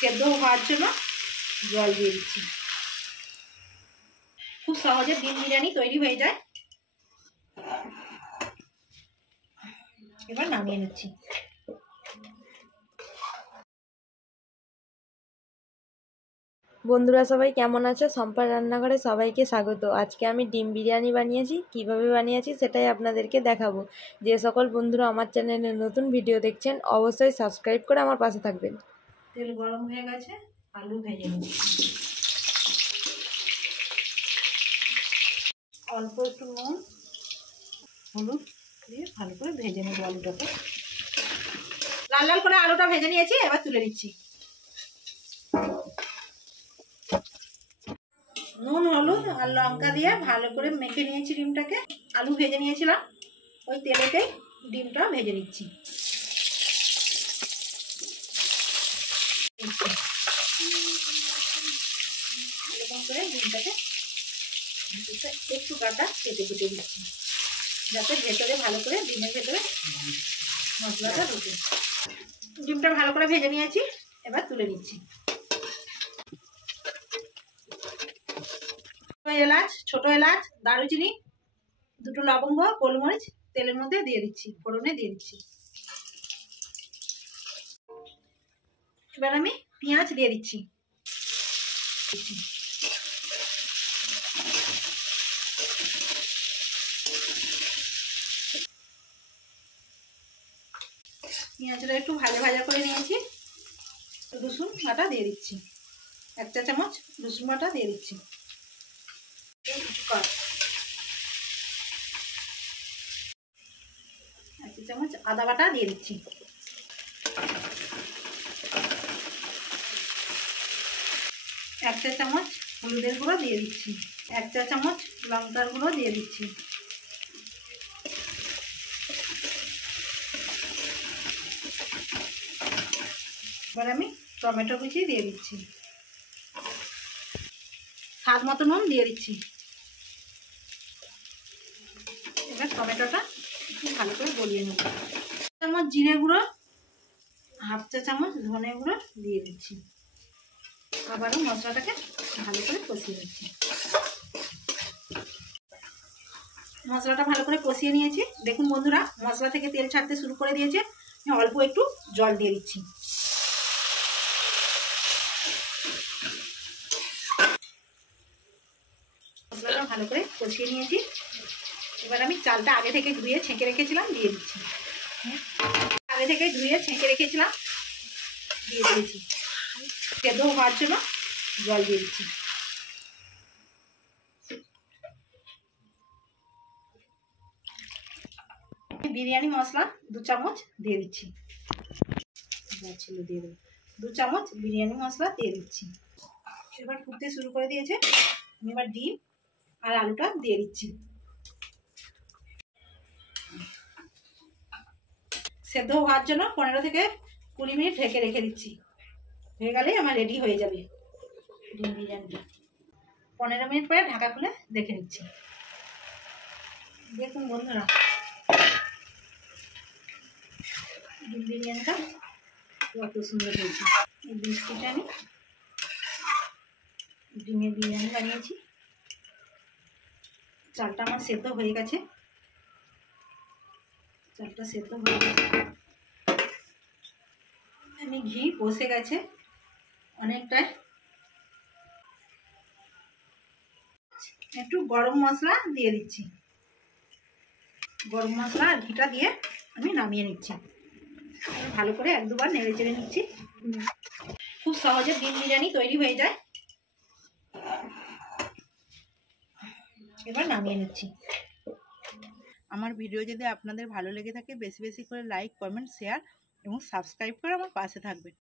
সেদ্ধ হওয়ার জন্য জল দিয়ে দিচ্ছি। খুব সহজে ডিম বিরিয়ানি তৈরি হয়ে যায়। এবার নামিয়ে নিচ্ছি। বন্ধুরা সবাই কেমন আছো? সম্পার রান্নাঘরে সবাইকে স্বাগত। আজকে আমি ডিম বিরিয়ানি বানিয়েছি। কিভাবে বানিয়েছি সেটাই আপনাদেরকে দেখাবো। যে সকল বন্ধুরা আমার চ্যানেলে নতুন ভিডিও দেখছেন অবশ্যই সাবস্ক্রাইব করে আমার পাশে থাকবেন। তেল গরম হয়ে গেছে, আলু ভেজে নিচ্ছি। অল্প একটু নুন হলুদ দিয়ে ভালো করে ভেজে নেবো আলুটাকে। লাল লাল করে আলুটা ভেজে নিয়েছি, এবার তুলে নিচ্ছি। নুন হলুদ আর লঙ্কা দিয়ে ভালো করে মেখে নিয়েছি ডিমটাকে। আলু ভেজে নিয়েছিলাম, ওই তেলেতেই ডিমটা ভেজে নিচ্ছি। এরকম করে ডিমটাকে একটু কাটা কেটে কেটে দিচ্ছি, যাতে ভেতরে ভালো করে ডিমের ভেতরে মশলাটা ঢুকে। ডিমটা ভালো করে ভেজে নিয়েছি, এবার তুলে নিচ্ছি। এলাচ, ছোট এলাচ, দারুচিনি, দুটো লবঙ্গ, গোলমরিচ তেলের মধ্যে দিয়ে দিচ্ছি, ফোড়নে দিয়ে দিচ্ছি। এবার আমি পেঁয়াজ দিয়ে দিচ্ছি। পেঁয়াজটা একটু ভাজা ভাজা করে নিয়েছি। রসুন বাটা দিয়ে দিচ্ছি, 1 চা চামচ রসুন বাটা দিয়ে দিচ্ছি। 1 চা চামচ আদা বাটা দিয়ে দিচ্ছি। 1 চা চামচ হলুদের গুঁড়ো দিয়ে দিচ্ছি। 1 চা চামচ লঙ্কার গুঁড়ো দিয়ে দিচ্ছি। এবার আমি টমেটো কুচি দিয়ে দিচ্ছি। স্বাদ মতো নুন দিয়ে দিচ্ছি। এবার টমেটোটা ভালো করে গলিয়ে নেব। 1 চামচ জিরে গুঁড়ো, 1/2 চা চামচ ধনে গুঁড়ো দিয়ে দিচ্ছি। আবারও মশলাটাকে ভালো করে কষিয়ে নিচ্ছি। মশলাটা ভালো করে কষিয়ে নিয়েছি। দেখুন বন্ধুরা, মশলা থেকে তেল ছাড়তে শুরু করে দিয়েছে। অল্প একটু জল দিয়ে দিচ্ছি। মশলাটা ভালো করে কষিয়ে নিয়েছি। এবার আমি চালটা আগে থেকে ধুয়ে ছেঁকে রেখেছিলাম দিয়ে দিচ্ছি। আগে থেকে ধুয়ে ছেঁকে রেখেছিলাম দিয়ে দিয়েছি। সেদ্ধ হওয়ার জন্য জল দিয়ে দিচ্ছি। বিরিয়ানি মশলা 2 চামচ দিয়ে দিচ্ছি। 2 চামচ বিরিয়ানি মশলা দিয়ে দিচ্ছি। এবার ফুটতে শুরু করে দিয়েছে। এবার ডিম আর আলুটা দিয়ে দিচ্ছি। সেদ্ধ হওয়ার জন্য 15 থেকে 20 মিনিট ঢেকে রেখে দিচ্ছি। হয়ে গেলেই আমার রেডি হয়ে যাবে ডিম বিরিয়ানিটা। 15 মিনিট পরে ঢাকা খুলে দেখে নিচ্ছি। দেখুন বন্ধুরা, ডিম বিরিয়ানিটা কত সুন্দর হয়েছে। এই বিস্কুটে আমি ডিমের বিরিয়ানি বানিয়েছি। চালটা আমার সেদ্ধ হয়ে গেছে। চালটা সেদ্ধ হয়ে গেছে। আমি ঘি বসে গেছে অনেকটাই। একটু গরম মশলা দিয়ে দিচ্ছি। গরম মশলা আর ঘিটা দিয়ে আমি নামিয়ে নিচ্ছি। ভালো করে 1-2 বার নেড়ে চেড়ে নিচ্ছি। খুব সহজে ডিম বিরিয়ানি তৈরি হয়ে যায়। এবার নামিয়ে নিচ্ছি। আমার ভিডিও যদি আপনাদের ভালো লেগে থাকে বেশি বেশি করে লাইক, কমেন্ট, শেয়ার এবং সাবস্ক্রাইব করে আমার পাশে থাকবেন।